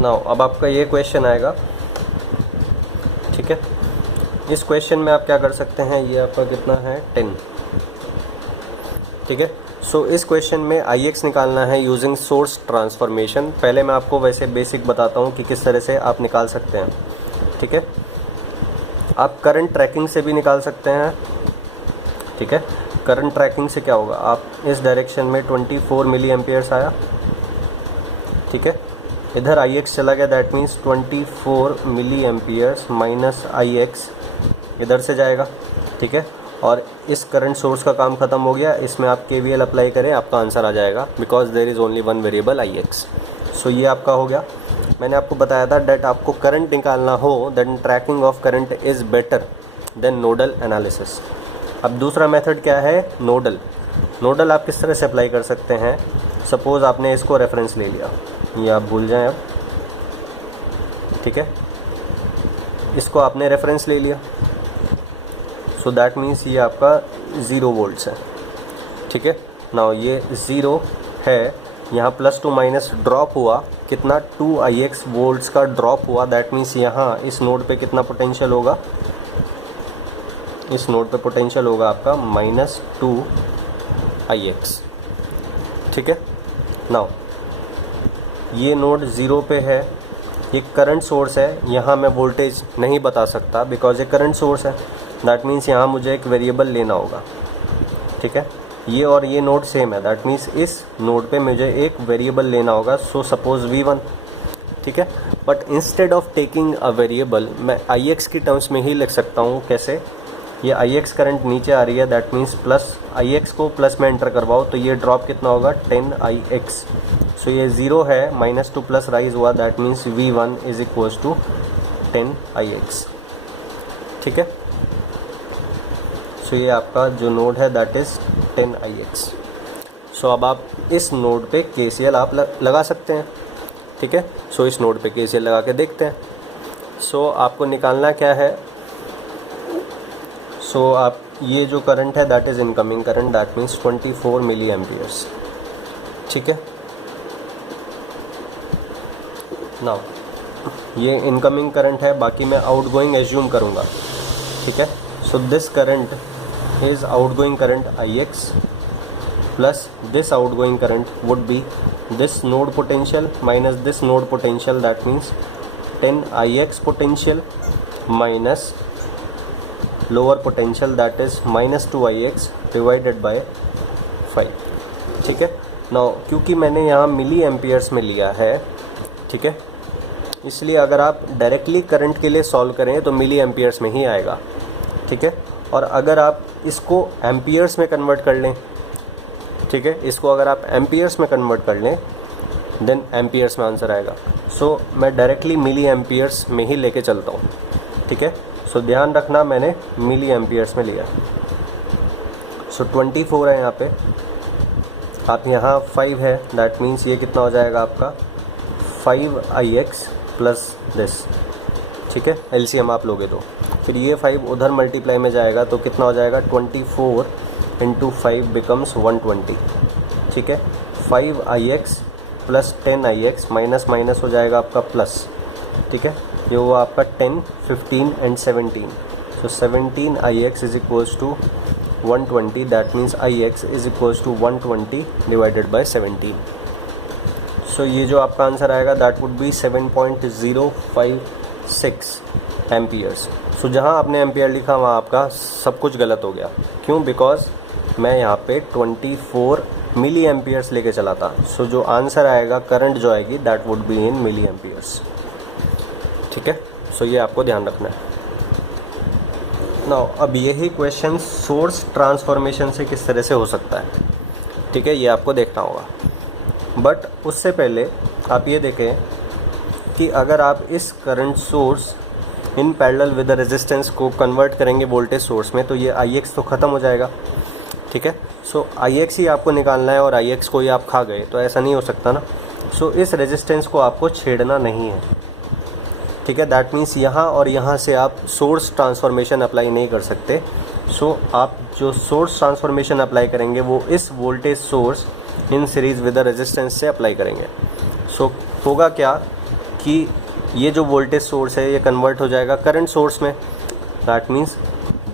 Now अब आपका ये क्वेश्चन आएगा, ठीक है। इस क्वेश्चन में आप क्या कर सकते हैं, ये आपका कितना है 10, ठीक है। सो इस क्वेश्चन में Ix निकालना है यूजिंग सोर्स ट्रांसफॉर्मेशन। पहले मैं आपको वैसे बेसिक बताता हूँ कि किस तरह से आप निकाल सकते हैं, ठीक है। आप करंट ट्रैकिंग से भी निकाल सकते हैं, ठीक है। करंट ट्रैकिंग से क्या होगा, आप इस डायरेक्शन में 24 मिली एम्पियर्स आया, ठीक है। इधर Ix चला गया, that means 24 milli amperes minus Ix इधर से जाएगा, ठीक है। और इस करंट सोर्स का काम ख़त्म हो गया, इसमें आप KVL अप्लाई करें, आपका आंसर आ जाएगा, because there is only one variable Ix। So ये आपका हो गया। मैंने आपको बताया था डेट आपको करंट निकालना हो then tracking of current is better than nodal analysis. अब दूसरा मेथड क्या है, नोडल। नोडल आप किस तरह से अप्लाई कर सकते हैं, सपोज़ आपने इसको रेफरेंस ले लिया, ये आप भूल जाएं अब, ठीक है। इसको आपने रेफरेंस ले लिया, सो दैट मीन्स ये आपका 0 वोल्ट्स है, ठीक है। नाउ ये 0 है, यहाँ प्लस टू माइनस ड्रॉप हुआ, कितना 2Ix वोल्ट्स का ड्रॉप हुआ, दैट मीन्स यहाँ इस नोड पे कितना पोटेंशियल होगा, इस नोड पे पोटेंशियल होगा आपका -2Ix, ठीक है। नाउ ये नोड 0 पे है, ये करंट सोर्स है, यहाँ मैं वोल्टेज नहीं बता सकता बिकॉज ये करंट सोर्स है, दैट मीन्स यहाँ मुझे एक वेरिएबल लेना होगा, ठीक है। ये और ये नोड सेम है, दैट मीन्स इस नोड पे मुझे एक वेरिएबल लेना होगा, सो सपोज V1, ठीक है। But instead of taking a variable मैं Ix की टर्म्स में ही लिख सकता हूँ। कैसे, ये Ix करंट नीचे आ रही है, दैट मीन्स प्लस Ix को प्लस में एंटर करवाओ तो ये ड्रॉप कितना होगा 10Ix। सो ये 0 है, -2 प्लस राइज हुआ, that means V1 is equals to 10Ix, ठीक है। सो ये आपका जो नोड है दैट इज़ 10Ix। सो अब आप इस नोड पे KCL आप लगा सकते हैं, ठीक है। सो इस नोड पे KCL लगा के देखते हैं। सो आपको निकालना क्या है, सो आप ये जो करंट है that is incoming current, that means 24 milli amperes, ठीक है। नाउ ये इनकमिंग करंट है, बाकी मैं आउटगोइंग एज्यूम करूँगा, ठीक है। So this current is outgoing current Ix plus this outgoing current would be this node potential minus this node potential, that means 10Ix potential minus lower potential that is -2Ix divided by 5, ठीक है। Now क्योंकि मैंने यहाँ मिली amperes में लिया है, ठीक है, इसलिए अगर आप डायरेक्टली करंट के लिए सॉल्व करें तो मिली एम्पियर्स में ही आएगा, ठीक है। और अगर आप इसको एम्पियर्स में कन्वर्ट कर लें, ठीक है, इसको अगर आप एम्पियर्स में कन्वर्ट कर लें देन एम्पियर्स में आंसर आएगा। सो मैं डायरेक्टली मिली एम्पियर्स में ही लेके चलता हूँ, ठीक है। सो ध्यान रखना मैंने मिली एम्पियर्स में लिया। सो 24 है यहाँ पे, आप यहाँ 5 है, दैट मीन्स ये कितना हो जाएगा आपका 5Ix प्लस दिस, ठीक है। LCM आप लोगे तो फिर ये 5 उधर मल्टीप्लाई में जाएगा तो कितना हो जाएगा 24 × 5 बिकम्स 120, ठीक है। 5Ix plus 10Ix minus minus हो जाएगा आपका प्लस, ठीक है। ये हुआ आपका 10, 15 and 17, so 17Ix is equals to 120, that means Ix is equals to 120 divided by 17। So ये जो आपका आंसर आएगा that would be 7.056 amperes. So जहाँ आपने एम्पियर लिखा वहाँ आपका सब कुछ गलत हो गया, क्यों, बिकॉज मैं यहाँ पे 24 मिली एम्पियर्स लेके चला था। सो जो आंसर आएगा, करंट जो आएगी that would be in milli amperes, ठीक है। सो ये आपको ध्यान रखना है। नाउ अब यही क्वेश्चन सोर्स ट्रांसफॉर्मेशन से किस तरह से हो सकता है, ठीक है, ये आपको देखना होगा। बट उससे पहले आप ये देखें कि अगर आप इस current source in parallel with the resistance को कन्वर्ट करेंगे वोल्टेज सोर्स में तो ये Ix तो ख़त्म हो जाएगा, ठीक है। सो Ix ही आपको निकालना है और Ix को ही आप खा गए तो ऐसा नहीं हो सकता ना। सो इस रेजिस्टेंस को आपको छेड़ना नहीं है, ठीक है। दैट मीन्स यहाँ और यहाँ से आप सोर्स ट्रांसफॉर्मेशन अप्लाई नहीं कर सकते। सो आप जो सोर्स ट्रांसफॉर्मेशन अप्लाई करेंगे वो इस voltage source in series with the resistance से अप्लाई करेंगे। सो होगा क्या कि ये जो वोल्टेज सोर्स है ये कन्वर्ट हो जाएगा करंट सोर्स में. That means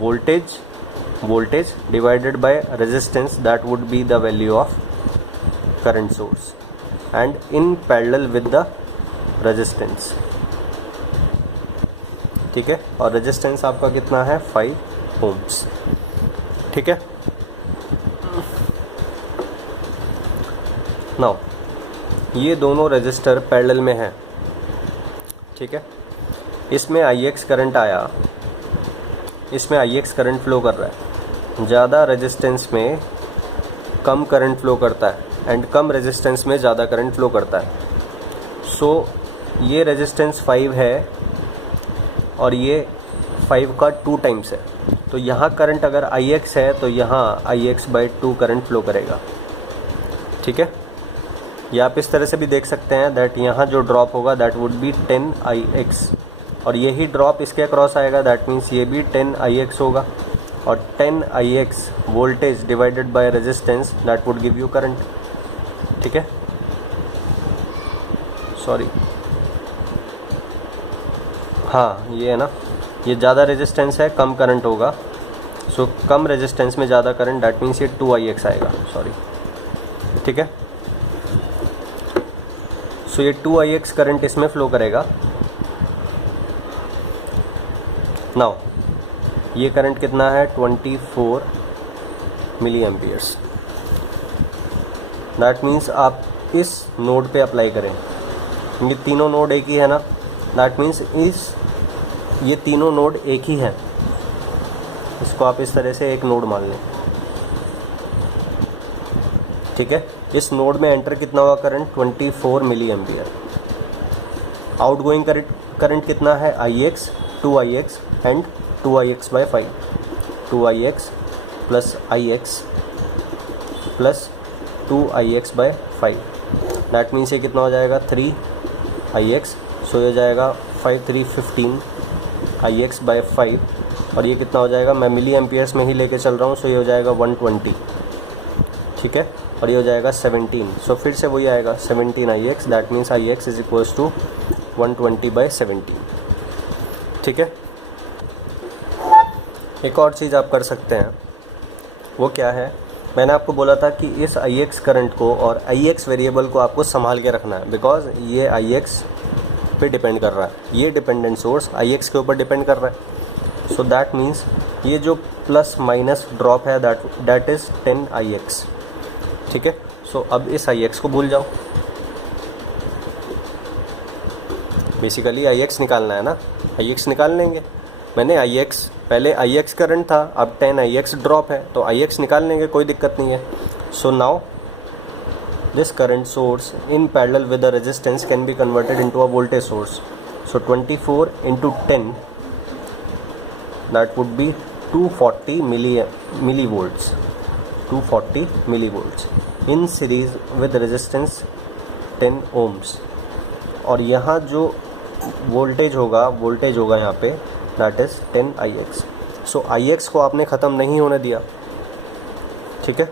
voltage divided by resistance, that would be the value of current source and in parallel with the resistance. ठीक है, और रेजिस्टेंस आपका कितना है 5 ओम्स. ठीक है. नाउ ये दोनों रेजिस्टर पैरेलल में हैं. ठीक है. इसमें IX करंट आया, इसमें IX करंट फ्लो कर रहा है. ज़्यादा रेजिस्टेंस में कम करंट फ्लो करता है एंड कम रेजिस्टेंस में ज़्यादा करंट फ्लो करता है. सो ये रेजिस्टेंस 5 है और ये 5 का 2 टाइम्स है. तो यहाँ करंट अगर IX है तो यहाँ IX/2 करंट फ्लो करेगा. ठीक है. या आप इस तरह से भी देख सकते हैं दैट यहाँ जो ड्रॉप होगा दैट वुड बी 10IX और यही ड्रॉप इसके अक्रॉस आएगा. दैट मीन्स ये भी 10IX होगा और 10IX voltage divided by resistance that would give you current. ठीक है. सॉरी, हाँ ये है ना, ये ज़्यादा रेजिस्टेंस है कम करंट होगा. सो कम रेजिस्टेंस में ज़्यादा करंट, दैट मीन्स ये 2IX आएगा. सॉरी. ठीक है. सो ये 2IX करंट इसमें फ्लो करेगा. नाउ ये करंट कितना है 24 मिली एम्पियर्स. दैट मीन्स आप इस नोड पे अप्लाई करें. ये तीनों नोड एक ही है ना. दैट मीन्स ये तीनों नोड एक ही हैं. इसको आप इस तरह से एक नोड मान लें. ठीक है. इस नोड में एंटर कितना हुआ current 24 milli ampere. Outgoing current कितना है IX 2IX and 2IX/5. 2IX plus IX plus 2IX/5. That means ये कितना हो जाएगा 3IX. सो ये जाएगा 5 3 15 IX/5 और ये कितना हो जाएगा, मैं मिली एम्पियर्स में ही लेके चल रहा हूँ. सो ये हो जाएगा 120. ठीक है. और ये हो जाएगा 17. सो फिर से वही आएगा 17IX. That means IX is equals to 120/17. ठीक है. एक और चीज़ आप कर सकते हैं, वो क्या है, मैंने आपको बोला था कि इस IX करंट को और IX वेरिएबल को आपको संभाल के रखना है. बिकॉज ये IX पे डिपेंड कर रहा है, ये डिपेंडेंट सोर्स IX के ऊपर डिपेंड कर रहा है. सो दैट मीन्स ये जो प्लस माइनस ड्रॉप है दैट इज़ 10IX. ठीक है. सो अब इस IX को भूल जाओ. बेसिकली IX निकालना है ना, IX निकाल लेंगे. मैंने पहले IX करंट था, अब 10IX ड्रॉप है तो IX निकाल लेंगे, कोई दिक्कत नहीं है. So now this current source in parallel with the resistance can be converted into a voltage source. So 24 × 10 that would B 240 millivolts. 240 millivolts in series with resistance 10 ohms. और यहाँ जो वोल्टेज होगा यहाँ पे that is 10IX. So IX को आपने ख़त्म नहीं होने दिया. ठीक है.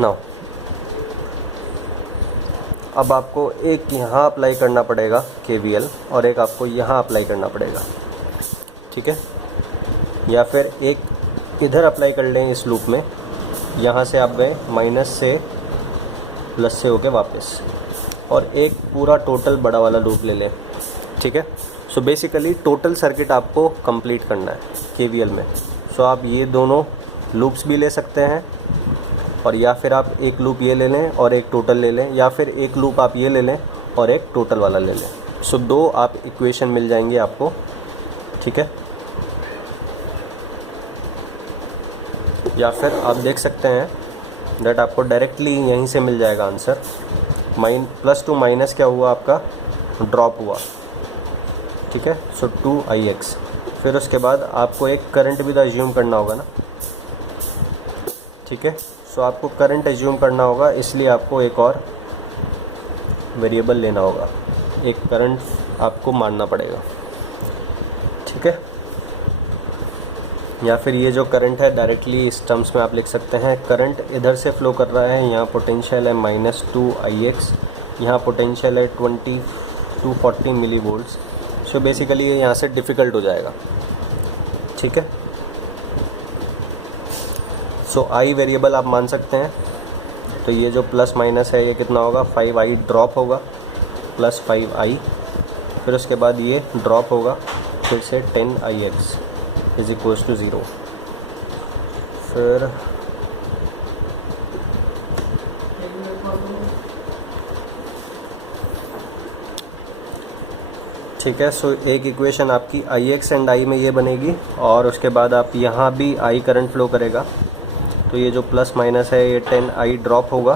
नाउ अब आपको एक यहाँ अप्लाई करना पड़ेगा KVL और एक आपको यहाँ अप्लाई करना पड़ेगा. ठीक है. या फिर एक इधर अप्लाई कर लें इस लूप में, यहाँ से आप गए माइनस से प्लस से होके वापस, और एक पूरा टोटल बड़ा वाला लूप ले लें. ठीक है. सो बेसिकली टोटल सर्किट आपको कंप्लीट करना है KVL में. सो आप ये दोनों लूप्स भी ले सकते हैं और या फिर आप एक लूप ये ले लें और एक टोटल ले लें, या फिर एक लूप आप ये ले लें और एक टोटल वाला ले लें. सो दो आप इक्वेशन मिल जाएंगे आपको. ठीक है. या फिर आप देख सकते हैं दैट आपको डायरेक्टली यहीं से मिल जाएगा आंसर. प्लस टू माइनस क्या हुआ, आपका ड्रॉप हुआ. ठीक है. सो 2IX. फिर उसके बाद आपको एक करंट भी तो एज्यूम करना होगा ना. ठीक है. सो आपको करंट एज्यूम करना होगा, इसलिए आपको एक और वेरिएबल लेना होगा. एक करंट आपको मानना पड़ेगा, ठीक है। या फिर ये जो करंट है डायरेक्टली इस टर्म्स में आप लिख सकते हैं, करंट इधर से फ्लो कर रहा है, यहाँ पोटेंशियल है -2 Ix, यहाँ पोटेंशियल है 240 मिली वोल्ट्स। सो बेसिकली ये यहाँ से डिफ़िकल्ट हो जाएगा, ठीक है। सो आई वेरिएबल आप मान सकते हैं, तो ये जो प्लस माइनस है ये कितना होगा, 5I ड्रॉप होगा प्लस 5I, फिर उसके बाद ये ड्रॉप होगा फिर से 10Ix इज इक्वल्स टू 0। फिर ठीक है। सो एक इक्वेशन आपकी Ix एंड I में ये बनेगी, और उसके बाद आप यहाँ भी I करंट फ्लो करेगा, तो ये जो प्लस माइनस है ये 10I ड्रॉप होगा।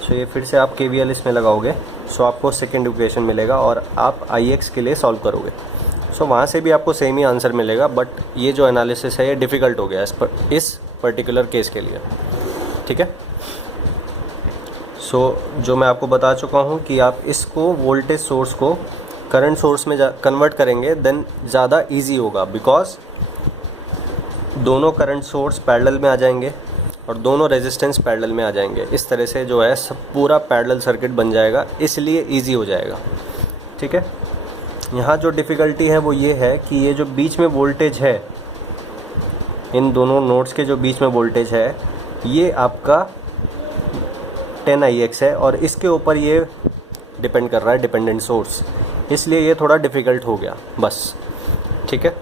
सो ये फिर से आप KVL इसमें लगाओगे, सो आपको सेकेंड इक्वेशन मिलेगा और आप Ix के लिए सॉल्व करोगे। सो वहाँ से भी आपको सेम ही आंसर मिलेगा, बट ये जो एनालिसिस है ये डिफ़िकल्ट हो गया इस पर्टिकुलर केस के लिए, ठीक है। सो जो मैं आपको बता चुका हूँ कि आप इसको वोल्टेज सोर्स को करंट सोर्स में कन्वर्ट करेंगे देन ज़्यादा इजी होगा, बिकॉज दोनों करंट सोर्स पैरेलल में आ जाएंगे और दोनों रेजिस्टेंस पैरेलल में आ जाएंगे। इस तरह से जो है सब पूरा पैरेलल सर्किट बन जाएगा, इसलिए इजी हो जाएगा, ठीक है। यहाँ जो डिफ़िकल्टी है वो ये है कि ये जो बीच में वोल्टेज है, इन दोनों नोड्स के जो बीच में वोल्टेज है, ये आपका 10Ix है और इसके ऊपर ये डिपेंड कर रहा है डिपेंडेंट सोर्स, इसलिए ये थोड़ा डिफ़िकल्ट हो गया बस, ठीक है।